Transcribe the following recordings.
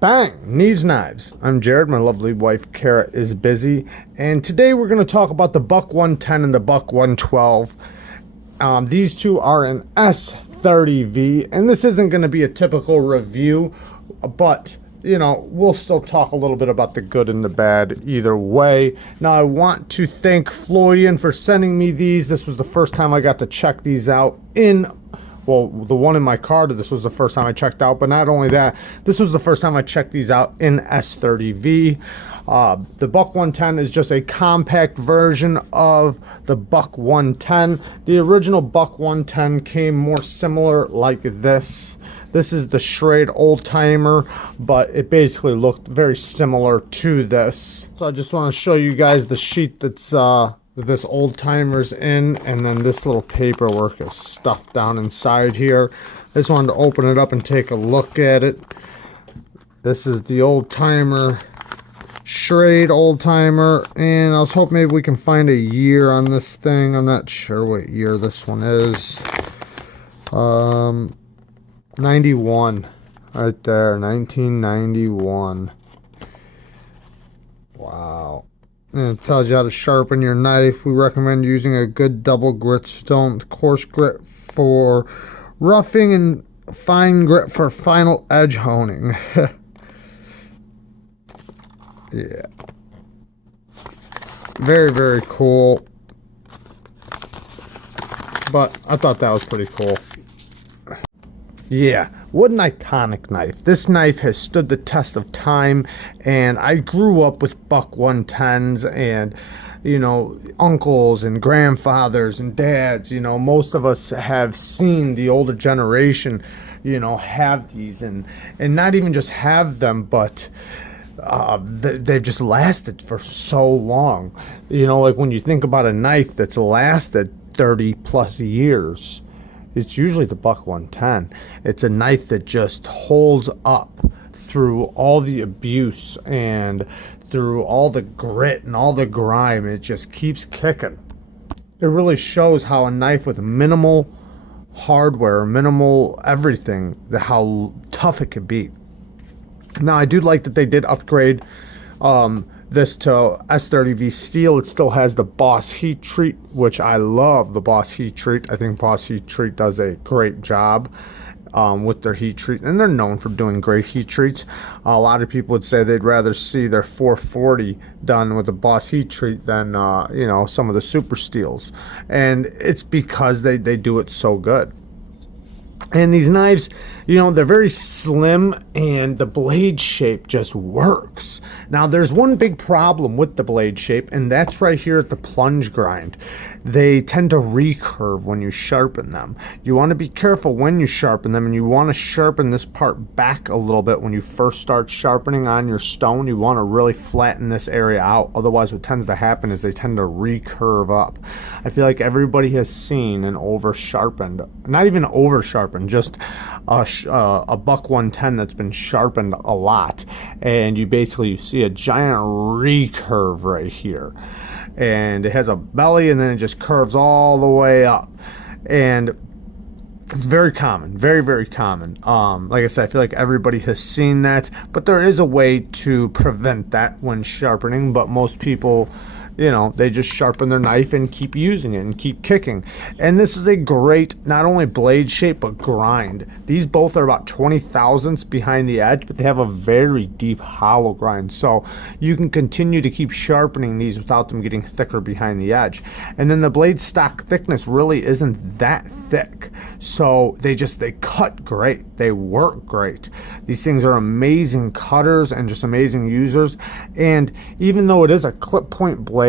Bang! Neeves Knives. I'm Jared. My lovely wife Kara is busy, and today we're going to talk about the Buck 110 and the Buck 112. These two are an S30V, and this isn't going to be a typical review, but you know, we'll still talk a little bit about the good and the bad either way. Now, I want to thank Florian for sending me these. This was the first time I got to check these out well, the one in my car, this was the first time I checked out, but not only that, this was the first time I checked these out in S30V. The Buck 110 is just a compact version of the Buck 110. The original Buck 110 came more similar like this. This is the Schrade old timer, but it basically looked very similar to this. So I just want to show you guys the sheet that's this old timer's in, and then this little paperwork is stuffed down inside here. I just wanted to open it up and take a look at it. This is the old timer, Schrade old timer, and I was hoping maybe we can find a year on this thing. I'm not sure what year this one is. 91 right there, 1991. Wow. And it tells you how to sharpen your knife. We recommend using a good double grit stone, coarse grit for roughing and fine grit for final edge honing. Yeah. Very, very cool. But I thought that was pretty cool. Yeah, what an iconic knife. This knife has stood the test of time, and I grew up with Buck 110s, and you know, uncles and grandfathers and dads, you know, most of us have seen the older generation, you know, have these, and not even just have them, but they've just lasted for so long. You know, like when you think about a knife that's lasted 30 plus years, it's usually the Buck 110. It's a knife that just holds up through all the abuse and through all the grit and all the grime. It just keeps kicking. It really shows how a knife with minimal hardware, minimal everything, how tough it could be. Now, I do like that they did upgrade this to S30V steel. It still has the Boss heat treat, which I love the Boss heat treat. I think Boss heat treat does a great job with their heat treat, and they're known for doing great heat treats. A lot of people would say they'd rather see their 440 done with the Boss heat treat than you know, some of the super steels, and it's because they do it so good. And these knives, you know, they're very slim, and the blade shape just works. Now, there's one big problem with the blade shape, and that's right here at the plunge grind. They tend to recurve when you sharpen them. You want to be careful when you sharpen them, and you want to sharpen this part back a little bit when you first start sharpening on your stone. You want to really flatten this area out. Otherwise, what tends to happen is they tend to recurve up. I feel like everybody has seen an over-sharpened, not even over-sharpened, just a Buck 110 that's been sharpened a lot, and you see a giant recurve right here, and it has a belly, and then it just curves all the way up, and it's very common, very, very common. Like I said, I feel like everybody has seen that, but there is a way to prevent that when sharpening, but most people, you know, they just sharpen their knife and keep using it and keep kicking. And this is a great, not only blade shape, but grind. These both are about 20 thousandths behind the edge, but they have a very deep hollow grind. So you can continue to keep sharpening these without them getting thicker behind the edge. And then the blade stock thickness really isn't that thick. So they cut great. They work great. These things are amazing cutters and just amazing users. And even though it is a clip point blade,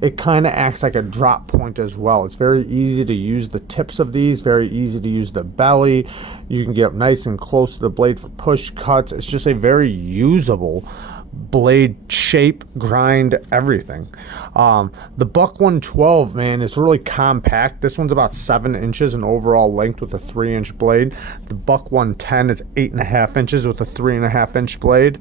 it kind of acts like a drop point as well. It's very easy to use the tips of these, very easy to use the belly. You can get up nice and close to the blade for push cuts. It's just a very usable blade shape, grind, everything. The Buck 112, man, is really compact. This one's about 7 inches in overall length with a 3-inch blade. The Buck 110 is 8.5 inches with a 3.5-inch blade.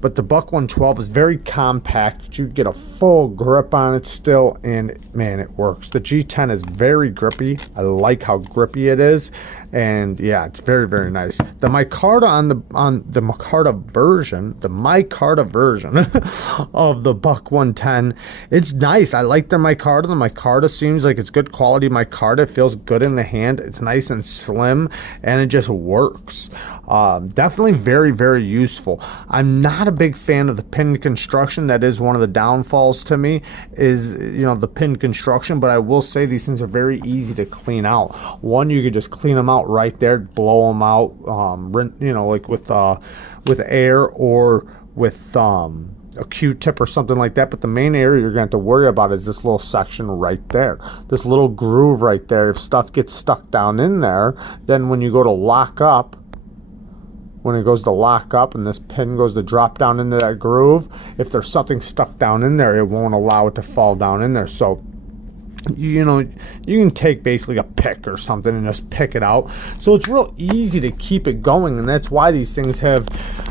But the Buck 112 is very compact. You get a full grip on it still, and man, it works. The G10 is very grippy. I like how grippy it is. And yeah, it's very, very nice. The micarta on the micarta version of the Buck 110, it's nice. I like the micarta. The micarta seems like it's good quality micarta. It feels good in the hand. It's nice and slim, and it just works. Definitely very, very useful. I'm not a big fan of the pinned construction. That is one of the downfalls to me, is, you know, the pinned construction. But I will say these things are very easy to clean out. One, you could just clean them out right there, blow them out, you know, like with air or with a Q-tip or something like that. But the main area you're going to have to worry about is this little section right there, this little groove right there. If stuff gets stuck down in there, then when you go to lock up, when it goes to lock up and this pin goes to drop down into that groove, if there's something stuck down in there, it won't allow it to fall down in there. So, you know, you can take basically a pick or something and just pick it out. So it's real easy to keep it going, and that's why these things have,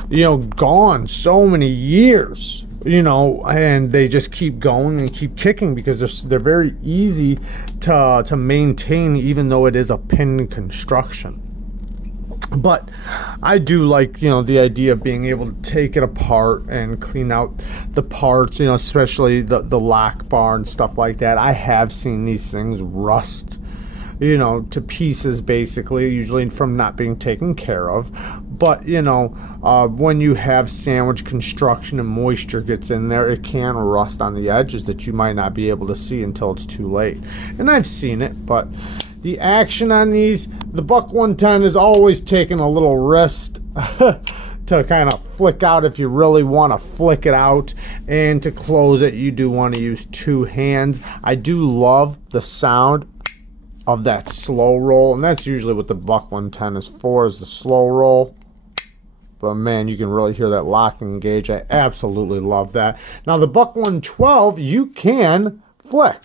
you know, gone so many years, you know, and they just keep going and keep kicking because they're very easy to maintain, even though it is a pin construction. But I do like, you know, the idea of being able to take it apart and clean out the parts, you know, especially the lock bar and stuff like that. I have seen these things rust, you know, to pieces, basically, usually from not being taken care of. But, you know, when you have sandwich construction and moisture gets in there, it can rust on the edges that you might not be able to see until it's too late. And I've seen it, but the action on these, the Buck 110 is always taking a little wrist to kind of flick out if you really want to flick it out. And to close it, you do want to use two hands. I do love the sound of that slow roll, and that's usually what the Buck 110 is for, is the slow roll. But man, you can really hear that locking gauge. I absolutely love that. Now the Buck 112, you can flick.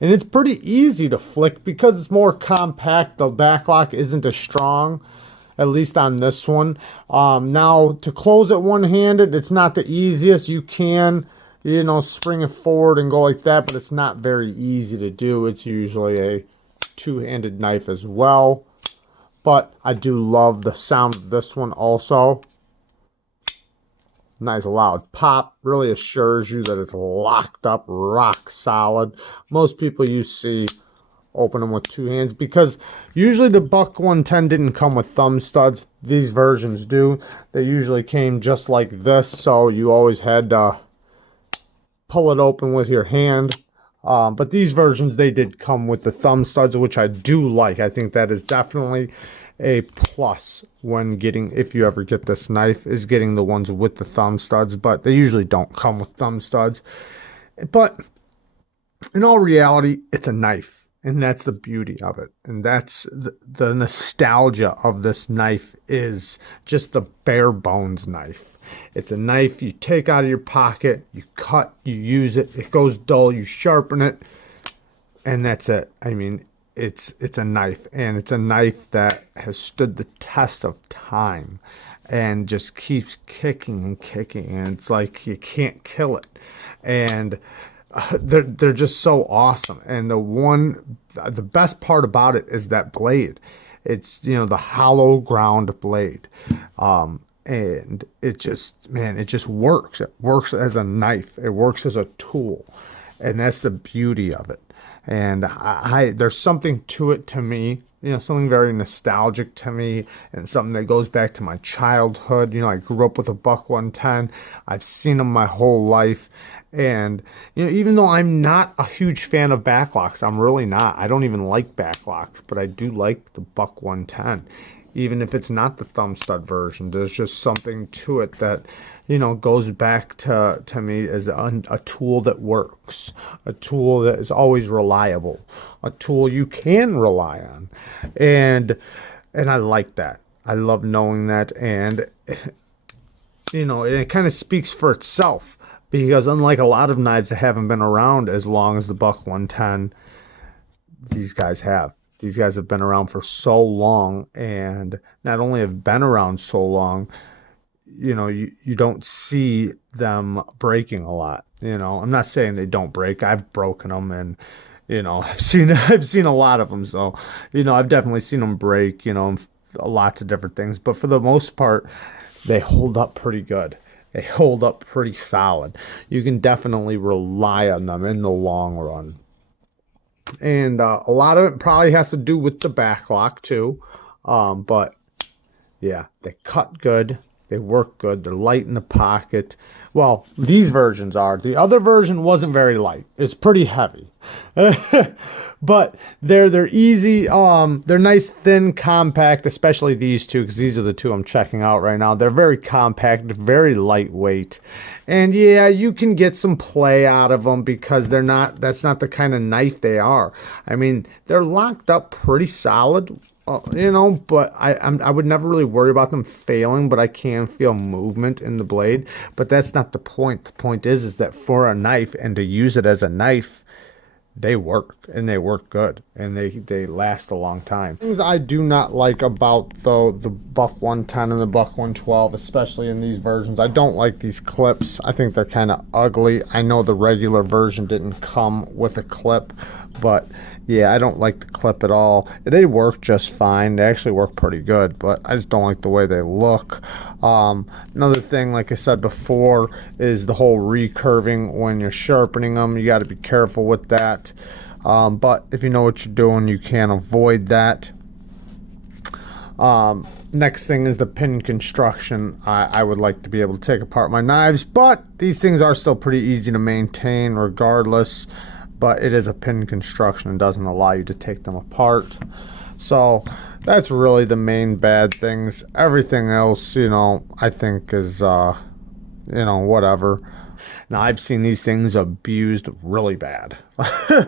And it's pretty easy to flick because it's more compact. The backlock isn't as strong, at least on this one. Now, to close it one-handed, it's not the easiest. You can, you know, spring it forward and go like that, but it's not very easy to do. It's usually a two-handed knife as well. But I do love the sound of this one also. Nice loud pop, really assures you that it's locked up, rock solid. Most people you see open them with two hands because usually the Buck 110 didn't come with thumb studs. These versions do. They usually came just like this, so you always had to pull it open with your hand. But these versions, they did come with the thumb studs, which I do like. I think that is definitely a plus when getting, if you ever get this knife, is getting the ones with the thumb studs, but they usually don't come with thumb studs. But in all reality, it's a knife, and that's the beauty of it. And that's the nostalgia of this knife, is just the bare bones knife. It's a knife you take out of your pocket, you cut, you use it, it goes dull, you sharpen it, and that's it. I mean, it's a knife, and it's a knife that has stood the test of time and just keeps kicking and kicking, and it's like you can't kill it. And they're just so awesome. And the best part about it is that blade. It's, you know, the hollow ground blade. And it just, man, it just works. It works as a knife. It works as a tool. And that's the beauty of it. And there's something to it to me, you know, something very nostalgic to me, and something that goes back to my childhood. You know, I grew up with a Buck 110. I've seen them my whole life. And, you know, even though I'm not a huge fan of backlocks, I'm really not. I don't even like backlocks, but I do like the Buck 110. Even if it's not the thumb stud version, there's just something to it that, you know, goes back to me as a tool that works, a tool that is always reliable, a tool you can rely on. And I like that. I love knowing that. And, you know, it kind of speaks for itself, because unlike a lot of knives that haven't been around as long as the Buck 110, these guys have. These guys have been around for so long, and not only have been around so long, you know, you don't see them breaking a lot. You know, I'm not saying they don't break. I've broken them, and, You know, I've seen a lot of them, so you know, I've definitely seen them break, you know, lots of different things, but for the most part, they hold up pretty good. They hold up pretty solid. You can definitely rely on them in the long run. And a lot of it probably has to do with the backlock too. But yeah, they cut good. They work good. They're light in the pocket. Well, these versions are. The other version wasn't very light. It's pretty heavy. But they're easy. They're nice, thin, compact, especially these two, because these are the two I'm checking out right now. They're very compact, very lightweight. And yeah, you can get some play out of them because that's not the kind of knife they are. I mean, they're locked up pretty solid. You know, but I would never really worry about them failing, but I can feel movement in the blade. But that's not the point. The point is that for a knife and to use it as a knife, they work, and they work good, and they last a long time. Things I do not like about the Buck 110 and the Buck 112, especially in these versions, I don't like these clips. I think they're kind of ugly. I know the regular version didn't come with a clip, but yeah, I don't like the clip at all. They work just fine. They actually work pretty good, but I just don't like the way they look. Another thing, like I said before, is the whole recurving when you're sharpening them. You got to be careful with that. But if you know what you're doing, you can avoid that. Next thing is the pin construction. I would like to be able to take apart my knives, but these things are still pretty easy to maintain regardless. But it is a pin construction and doesn't allow you to take them apart. So that's really the main bad things. Everything else, you know, I think is, you know, whatever. Now, I've seen these things abused really bad. Like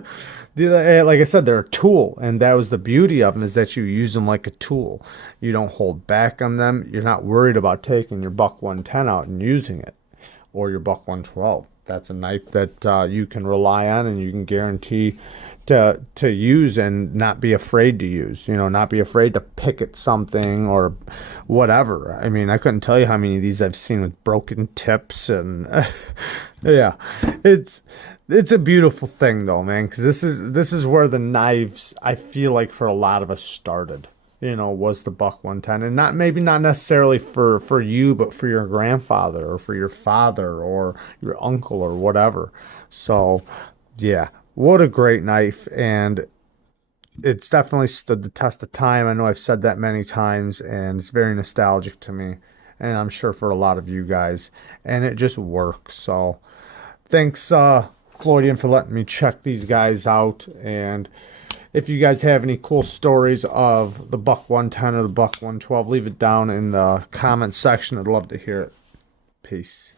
I said, they're a tool, and that was the beauty of them, is that you use them like a tool. You don't hold back on them. You're not worried about taking your Buck 110 out and using it, or your Buck 112. That's a knife that you can rely on, and you can guarantee to use and not be afraid to use. You know, not be afraid to pick at something or whatever. I mean, I couldn't tell you how many of these I've seen with broken tips, and yeah, it's a beautiful thing though, man, because this is where the knives, I feel like, for a lot of us started. You know, was the Buck 110, and maybe not necessarily for you, but for your grandfather or for your father or your uncle or whatever. So yeah, what a great knife, and it's definitely stood the test of time. I know I've said that many times, and it's very nostalgic to me, and I'm sure for a lot of you guys, and it just works. So thanks, Floydian, for letting me check these guys out. And if you guys have any cool stories of the Buck 110 or the Buck 112, leave it down in the comment section. I'd love to hear it. Peace.